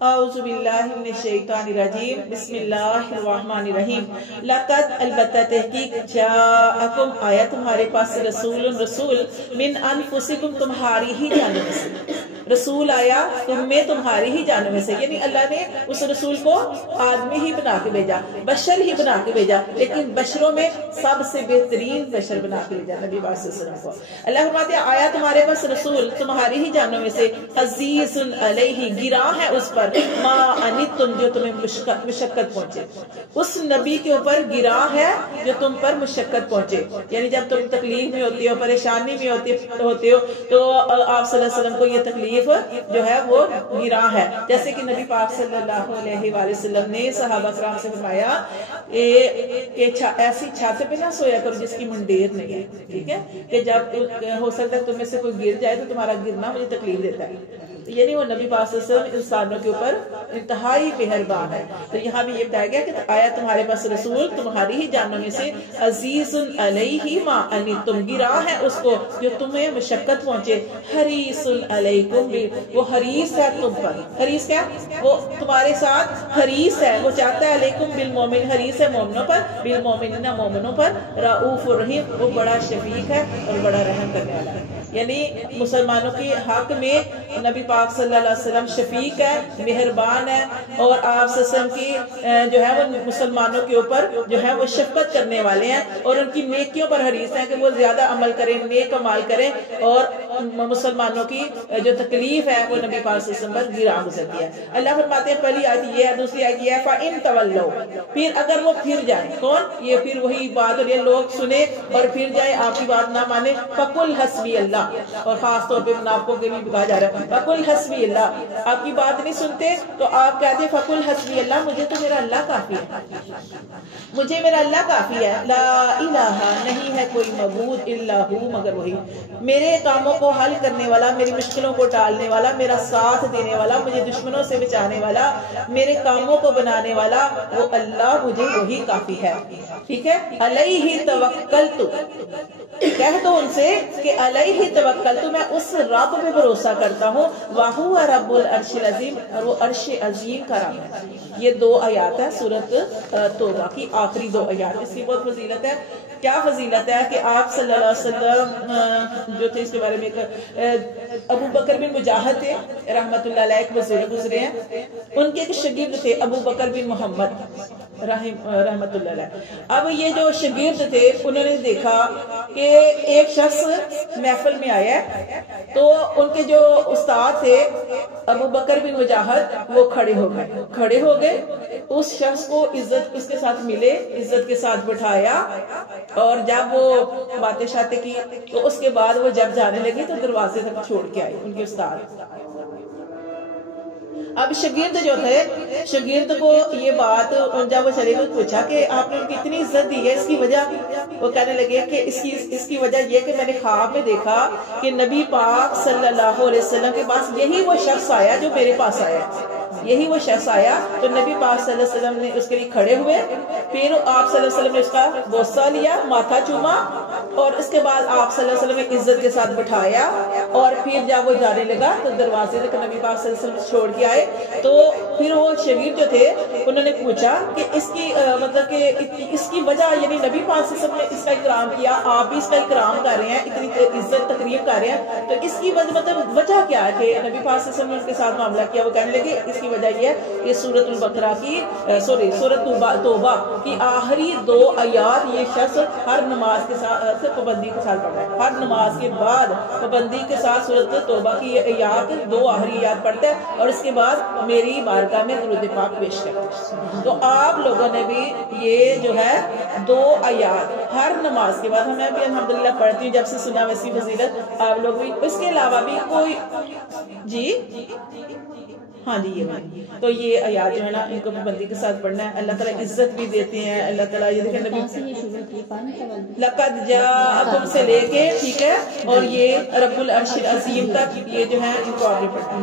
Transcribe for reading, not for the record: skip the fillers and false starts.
اعوذ باللہ من الشیطان الرجیم بسم اللہ الرحمن الرحیم لقد البتہ تحقیق جاءکم آیا تمہارے پاس رسول من انفسکم تمہاری ہی جانب سے رسول آیا تم میں تمہاری ہی جانب سے، یعنی اللہ نے اس رسول کو آدمی ہی بنا کے بھیجا، بشر ہی بنا کے بھیجا، لیکن بشروں میں سب سے بہترین بشر بنا کے بھیجا نبی صلی اللہ علیہ وسلم کو۔ اللہ فرماتے ہیں آیا تمہارے پاس رسول تمہاری ہی جانب میں سے عزیز علیہ گراں ہے اس پر ما انتم جو تمہیں مشقت پہنچے، اس نبی کے اوپر گراں ہے جو تم پر مشقت پہنچے، یعنی جب تم تکلیف میں ہوتی ہو، پریشانی میں ہوتے ہو تو آپ صلی اللہ علیہ وسلم کو یہ تکلیف جو ہے وہ گراں ہے، جیسے کہ نبی پاک صلی اللہ علیہ وآلہ وسلم نے صحابہ کرام سے فرمایا کہ ایسی چھت پہ نہ سویا کرو جس کی منڈیر نہیں ہے، ٹھیک ہے، کہ جب ہو سکتا ہے تم میں سے کوئی گر جائے تو تمہارا گرنا مجھے تکلیف دیتا ہے، یعنی وہ نبی پاک صلی اللہ علیہ وسلم انسانوں کے اوپر انتہائی مہربان ہے۔ تو یہاں بھی یہ بتایا گیا کہ آیا تمہارے پاس رسول تمہاری ہی جانوں میں سے عزیز علیہ ما انتم گراں ہے اس کو جو تمہیں مشقت پہنچے، حریص علیکم وہ حریص ہے تم پر، حریص کیا وہ تمہارے ساتھ حریص ہے، وہ چاہتا ہے علیکم بالمومن حریص ہے مومنوں پر، بالمومنین مومنوں پر، رؤوف الرحیم وہ بڑا شفیق ہے اور بڑا رحم کرنے والا ہے، یعنی مسلمانوں کے حق میں نبی پاک صلی اللہ علیہ وسلم شفیق ہے، مہربان ہے، اور آپ صلی اللہ علیہ وسلم کی جو ہے وہ مسلمانوں کے اوپر جو ہے وہ شفقت کرنے والے ہیں اور ان کی نیکیوں پر حریص ہیں کہ وہ زیادہ عمل کریں، نیک عمال کریں، اور مسلمانوں کی جو تکلیف ہے وہ نبی پاک صلی اللہ علیہ وسلم پر گراں گزرتی ہے۔ اللہ فرماتے ہیں پہلی آیت یہ ہے، دوسری آیت یہ ہے فَإِن تَوَلَّوْا پھر اگر وہ پھر جائیں، کون یہ پھر وہی بات اور یہ لوگ سنیں اور پھر جائیں آپ کی بات نہ مانے، فَقُلْ حَسْبِيَ اللَّهُ اور خاص طور پہ منافقوں کے بھی کہا جا رہا ہے فَقُلْ حَسْبِيَ اللَّهُ آپ کی بات نہیں سنتے تو آپ کہتے ہیں فَقُلْ حَسْبِيَ اللَّهُ مجھے تو میرا اللہ کافی ہے، مجھے میرا اللہ کافی ہے، لا الہ نہیں ہے کوئی معبود الا ہو مگر وہی، میرے کاموں کو حل کرنے والا، میری مشکلوں کو ٹالنے والا، میرا ساتھ دینے والا، مجھے دشمنوں سے بچانے والا، میرے کاموں کو بنانے والا وہ اللہ، مجھے وہی کافی ہے، ٹھیک ہے۔ علیہ توکلت کہہ دو ان سے کہ علیہ توکلت میں اس رب پہ بھروسہ کرتا ہوں، وَهُوَ رَبُّ الْعَرْشِ الْعَظِيمِ اور وہ عرش عظیم کا رب ہے۔ یہ دو آیات ہے سورۃ توبہ کی آخری دو آیات، اس کی بہت فضیلت ہے۔ کیا فضیلت ہے کہ آپ صلی اللہ علیہ وسلم جو تھے اس کے بارے میں ابو بکر بن مجاہد تھے رحمت اللہ علیہ ایک بزرگ گزرے ہیں، ان کے ایک شاگرد تھے ابو بکر بن محمد رحمت اللہ علیہ۔ اب یہ جو شاگرد تھے انہوں نے دیکھا کہ ایک شخص محفل میں آیا ہے تو ان کے جو استاد تھے ابو بکر بن مجاہد وہ کھڑے ہو گئے، اس شخص کو عزت اس کے ساتھ ملے، عزت کے ساتھ بٹھایا، اور جب وہ باتیں شاتیں کی تو اس کے بعد وہ جب جانے لگے تو دروازے تک چھوڑ کے آئے ان کے استاد۔ اب شاگرد جو تھے شاگرد کو یہ بات جب وہ چلے گئے پوچھا کہ آپ نے ان کی اتنی عزت دی ہے اس کی وجہ، وہ کہنے لگے کہ اس کی وجہ یہ کہ میں نے خواب میں دیکھا کہ نبی پاک صلی اللہ علیہ وسلم کے پاس یہی وہ شخص آیا جو میرے پاس آیا، یہی وہ شخص آیا تو نبی پاک صلی اللہ علیہ وسلم نے اس کے لیے کھڑے ہوئے، پھر آپ صلی اللہ علیہ وسلم نے اس کا بوسہ لیا، ماتھا چوما، اور اس کے بعد آپ صلی اللہ علیہ وسلم نے عزت کے ساتھ بٹھایا، اور پھر جب وہ جانے لگا تو دروازے تک نبی پاک صلی اللہ علیہ وسلم چھوڑ کے آئے، تو پھر وہ شاگرد جو تھے انہوں نے پوچھا کہ اس کی مطلب کہ اس کی وجہ، یعنی نبی پاک صلی اللہ علیہ وسلم نے اس کا اکرام کیا، آپ بھی اس کا اکرام کر رہے ہیں، اتنی عزت تقریب کر رہے ہیں، تو اس کی مطلب وجہ کیا ہے کہ نبی پاک صلی اللہ علیہ وسلم نے اس کے ساتھ معاملہ کیا؟ وہ کہنے لگے اس کی وجہ یہ ہے کہ سورۃ البقرہ کی سورۃ توبہ کی آخری دو آیات یہ شخص ہر نماز کے ساتھ پابندی کے ساتھ پڑھتا ہے، ہر نماز کے بعد پابندی کے ساتھ سورۃ توبہ کی آیات دو آخری آیات پڑھتا ہے اور اس کے بعد میری بارگاہ میں درود پاک پیش کرتا ہے۔ تو آپ لوگوں نے بھی یہ جو ہے دو آیات ہر نماز کے بعد، ہمیں بھی الحمدللہ پڑھتی ہوں جب سے سنا ویسی فضیلت آپ لوگ بھی، اس کے علاوہ بھی کوئی جی ہاں جی یہ بھائی، تو یہ آیات جو ہے نا ان کو پابندی کے ساتھ پڑھنا ہے، اللہ تعالیٰ عزت بھی دیتے ہیں، اللہ تعالیٰ یہ دیکھیں نبی لقد جاءکم سے لے کے ٹھیک ہے اور یہ رب العرش العظیم تک یہ جو ہے ان کو آگے پڑھتے ہیں۔